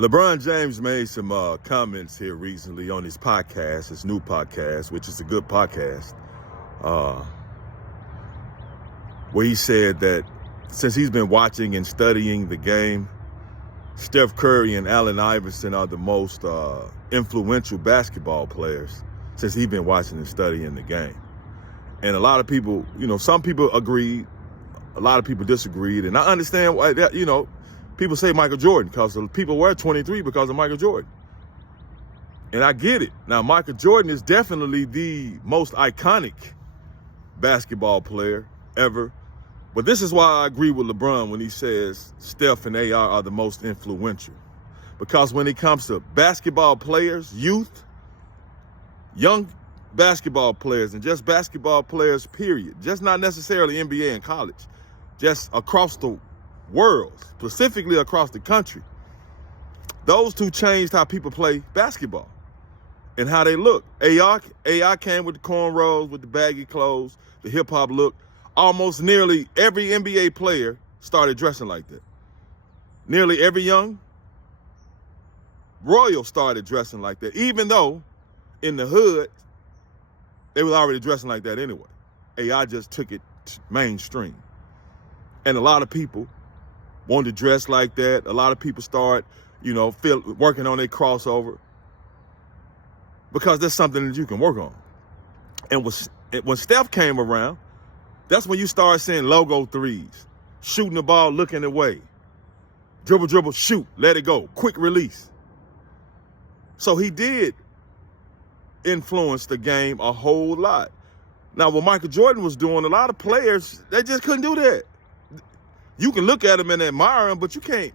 LeBron James made some comments here recently on his podcast, his new podcast, which is a good podcast, where he said that since he's been watching and studying the game, Steph Curry and Allen Iverson are the most influential basketball players since he's been watching and studying the game. And a lot of people, some people agreed, a lot of people disagreed, and I understand why that, people say Michael Jordan because people wear 23 because of Michael Jordan. And I get it. Now, Michael Jordan is definitely the most iconic basketball player ever. But this is why I agree with LeBron when he says Steph and AR are the most influential. Because when it comes to basketball players, youth, young basketball players, and just basketball players, period, just not necessarily NBA and college, just across the world, specifically across the country, those two changed how people play basketball and how they look. AI came with the cornrows, with the baggy clothes, the hip-hop look. Almost nearly every NBA player started dressing like that. Nearly every young Royal started dressing like that, even though in the hood, they was already dressing like that anyway. AI just took it mainstream. And a lot of people wanted to dress like that. A lot of people start, working on their crossover because that's something that you can work on. And when Steph came around, that's when you start seeing logo threes, shooting the ball, looking away, dribble, shoot, let it go, quick release. So he did influence the game a whole lot. Now, what Michael Jordan was doing, a lot of players, they just couldn't do that. You can look at them and admire them, but you can't.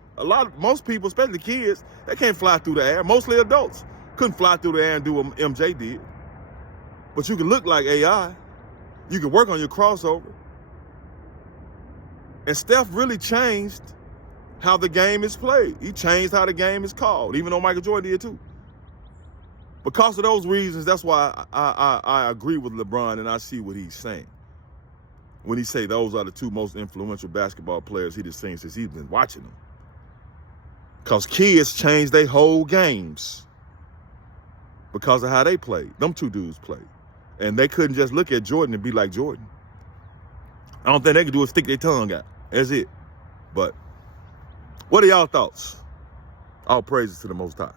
Most people, especially kids, they can't fly through the air. Mostly adults couldn't fly through the air and do what MJ did. But you can look like AI. You can work on your crossover. And Steph really changed how the game is played. He changed how the game is called, even though Michael Jordan did too. Because of those reasons, that's why I agree with LeBron and I see what he's saying when he say those are the two most influential basketball players he's seen since he's been watching them. Because kids changed their whole games because of how they played. Them two dudes played. And they couldn't just look at Jordan and be like Jordan. I don't think they could do is stick their tongue out. That's it. But what are y'all thoughts? All praises to the Most High.